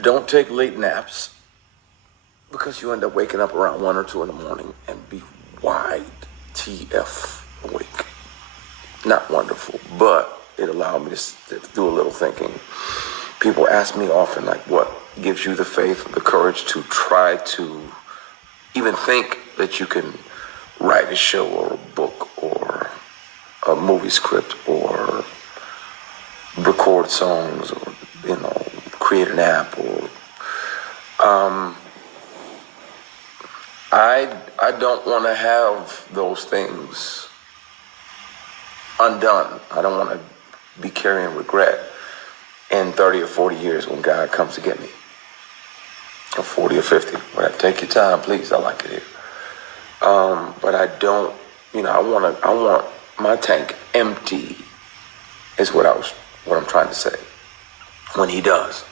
Don't take late naps because you end up waking up around 1 or 2 in the morning and be wide TF awake. Not wonderful, but it allowed me to do a little thinking. People ask me often, like, what gives you the faith, the courage to try to even think that you can write a show or a book or a movie script or record songs or, create an app or, I don't want to have those things undone. I don't want to be carrying regret in 30 or 40 years when God comes to get me. Or 40 or 50. But take your time, please. I like it here. But I don't, I want my tank empty is what I'm trying to say. When he does.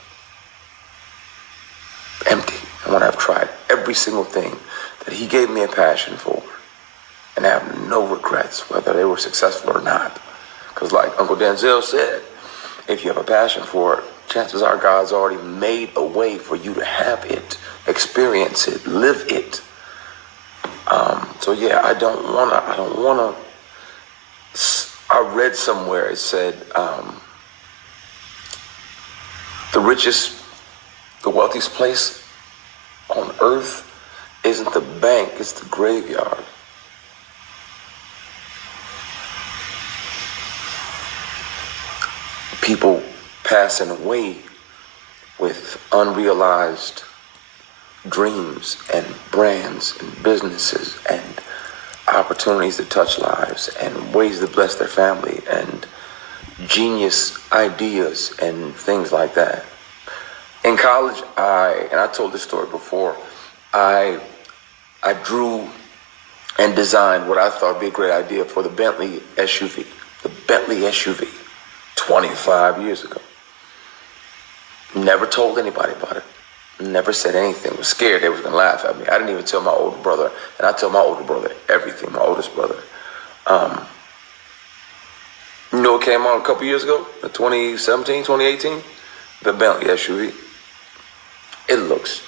Empty. I want to have tried every single thing that he gave me a passion for and have no regrets whether they were successful or not. Because like Uncle Denzel said, if you have a passion for it, chances are God's already made a way for you to have it, experience it, live it. So yeah, I don't wanna, I read somewhere it said, the wealthiest place on earth isn't the bank, it's the graveyard. People passing away with unrealized dreams and brands and businesses and opportunities to touch lives and ways to bless their family and genius ideas and things like that. In college, I told this story before, I drew and designed what I thought would be a great idea for the Bentley SUV. The Bentley SUV, 25 years ago. Never told anybody about it. Never said anything. Was scared they was gonna laugh at me. I didn't even tell my older brother, and I tell my older brother everything, my oldest brother. You know what came out a couple years ago? 2017, 2018? The Bentley SUV. It looks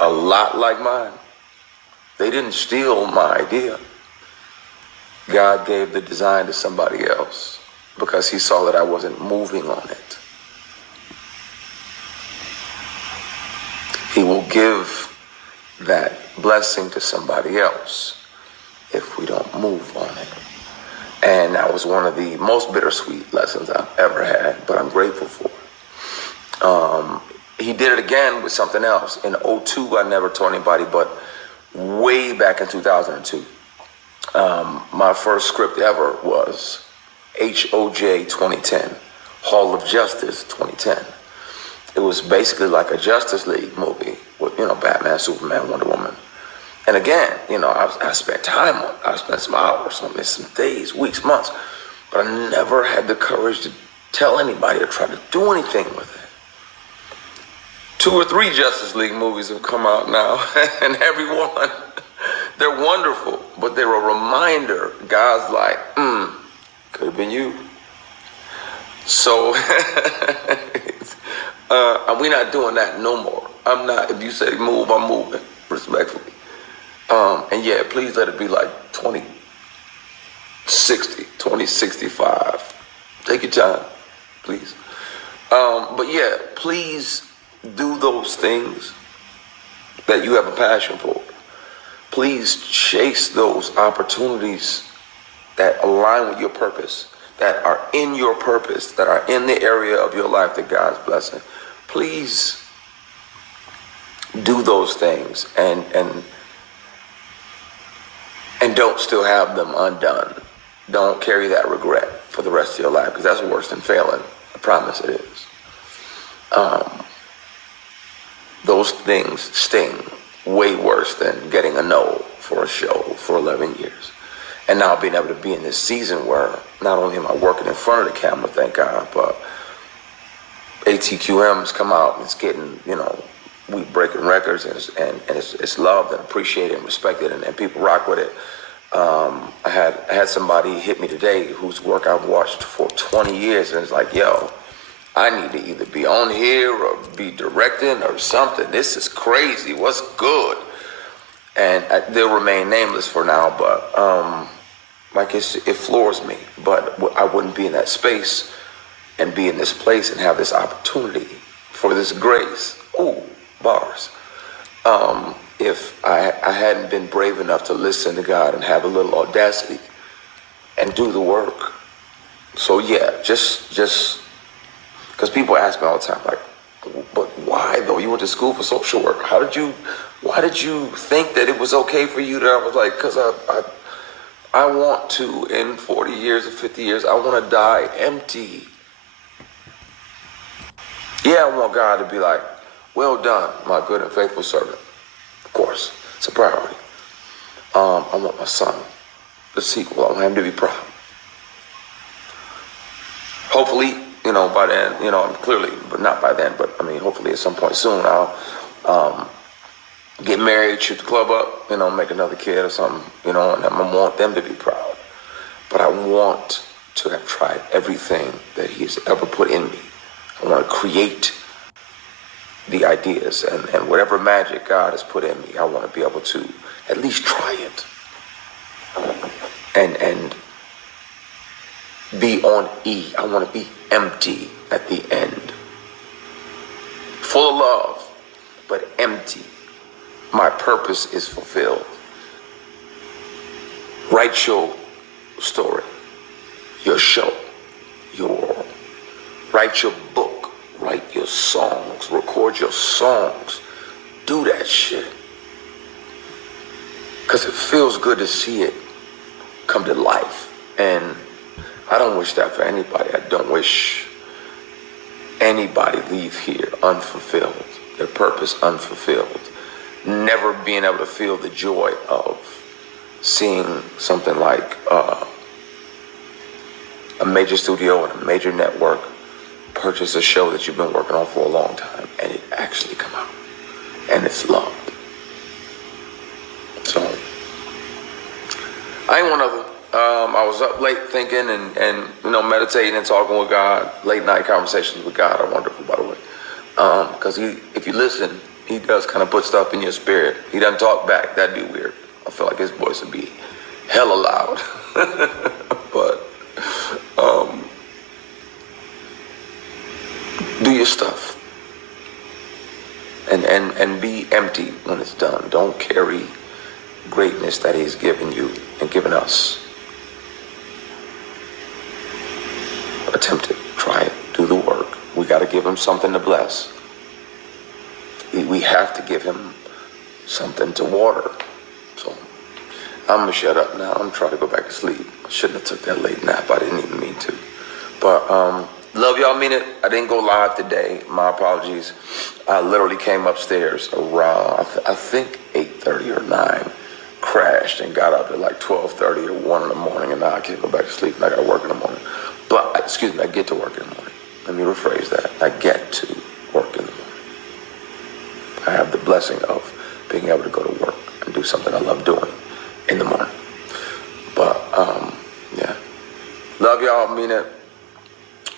a lot like mine. They didn't steal my idea. God gave the design to somebody else because he saw that I wasn't moving on it. He will give that blessing to somebody else if we don't move on it. And that was one of the most bittersweet lessons I've ever had, but I'm grateful for it. He did it again with something else. In 2002, I never told anybody, but way back in 2002, my first script ever was HOJ 2010, Hall of Justice 2010. It was basically like a Justice League movie with, Batman, Superman, Wonder Woman. And again, I spent time on it. I spent some hours on this, some days, weeks, months. But I never had the courage to tell anybody or try to do anything with it. 2 or 3 Justice League movies have come out now, and every one, they're wonderful, but they're a reminder. God's like, could have been you. So, we're not doing that no more. I'm not, if you say move, I'm moving, respectfully. And yeah, please let it be like 2060, 2065. Take your time, please. But yeah, please do those things that you have a passion for. Please chase those opportunities that align with your purpose, that are in your purpose, that are in the area of your life that God's blessing. Please do those things and don't still have them undone. Don't carry that regret for the rest of your life, because that's worse than failing. I promise it is. Those things sting way worse than getting a no for a show for 11 years. And now being able to be in this season where not only am I working in front of the camera, thank God, but ATQM's come out and it's getting, we breaking records and it's loved and appreciated and respected and people rock with it. I had somebody hit me today whose work I've watched for 20 years and it's like, yo, I need to either be on here or be directing or something. This is crazy. What's good? And they'll remain nameless for now, but like it floors me. But I wouldn't be in that space and be in this place and have this opportunity for this grace. Ooh, bars. If I hadn't been brave enough to listen to God and have a little audacity and do the work. So yeah, just because people ask me all the time, like, but why though? You went to school for social work. Why did you think that it was okay for you to? I was like, because I want to, in 40 years or 50 years, I want to die empty. Yeah, I want God to be like, well done, my good and faithful servant. Of course, it's a priority. I want my son, the sequel, I want him to be proud. Hopefully, by then, clearly, but not by then, but I mean, hopefully at some point soon, I'll get married, shoot the club up, make another kid or something, and I want them to be proud. But I want to have tried everything that he's ever put in me. I want to create the ideas and whatever magic God has put in me, I want to be able to at least try it and be on E. I want to be empty at the end. Full of love, but empty. My purpose is fulfilled. Write your story, your show, write your book, write your songs, record your songs. Do that shit. Because it feels good to see it come to life. And I don't wish that for anybody. I don't wish anybody leave here unfulfilled, their purpose unfulfilled. Never being able to feel the joy of seeing something like a major studio and a major network purchase a show that you've been working on for a long time and it actually come out and it's loved. So I ain't one of them. I was up late thinking and meditating and talking with God. Late night conversations with God are wonderful, by the way, because if you listen, he does kind of put stuff in your spirit. He doesn't talk back. That'd be weird. I feel like his voice would be hella loud. But do your stuff and be empty when it's done. Don't carry greatness that he's given you and given us. Attempt it. Try it. Do the work. We got to give him something to bless. We have to give him something to water. So I'm going to shut up now. I'm trying to go back to sleep. I shouldn't have took that late nap. I didn't even mean to. But love y'all, mean it. I didn't go live today. My apologies. I literally came upstairs around, I think 8:30 or 9. Crashed and got up at like 12:30 or 1 in the morning. And now I can't go back to sleep and I got to work in the morning. But, I get to work in the morning. Let me rephrase that. I get to work in the morning. I have the blessing of being able to go to work and do something I love doing in the morning. But, yeah. Love y'all, mean it.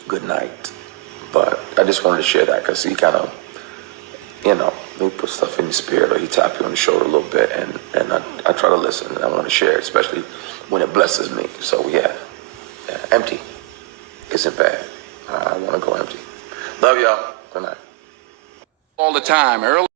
Good night. But I just wanted to share that because he kind of, he put stuff in your spirit or he tap you on the shoulder a little bit and I try to listen and I want to share it, especially when it blesses me. So, yeah, empty isn't bad. I want to go empty. Love y'all. Good night. All the time. Early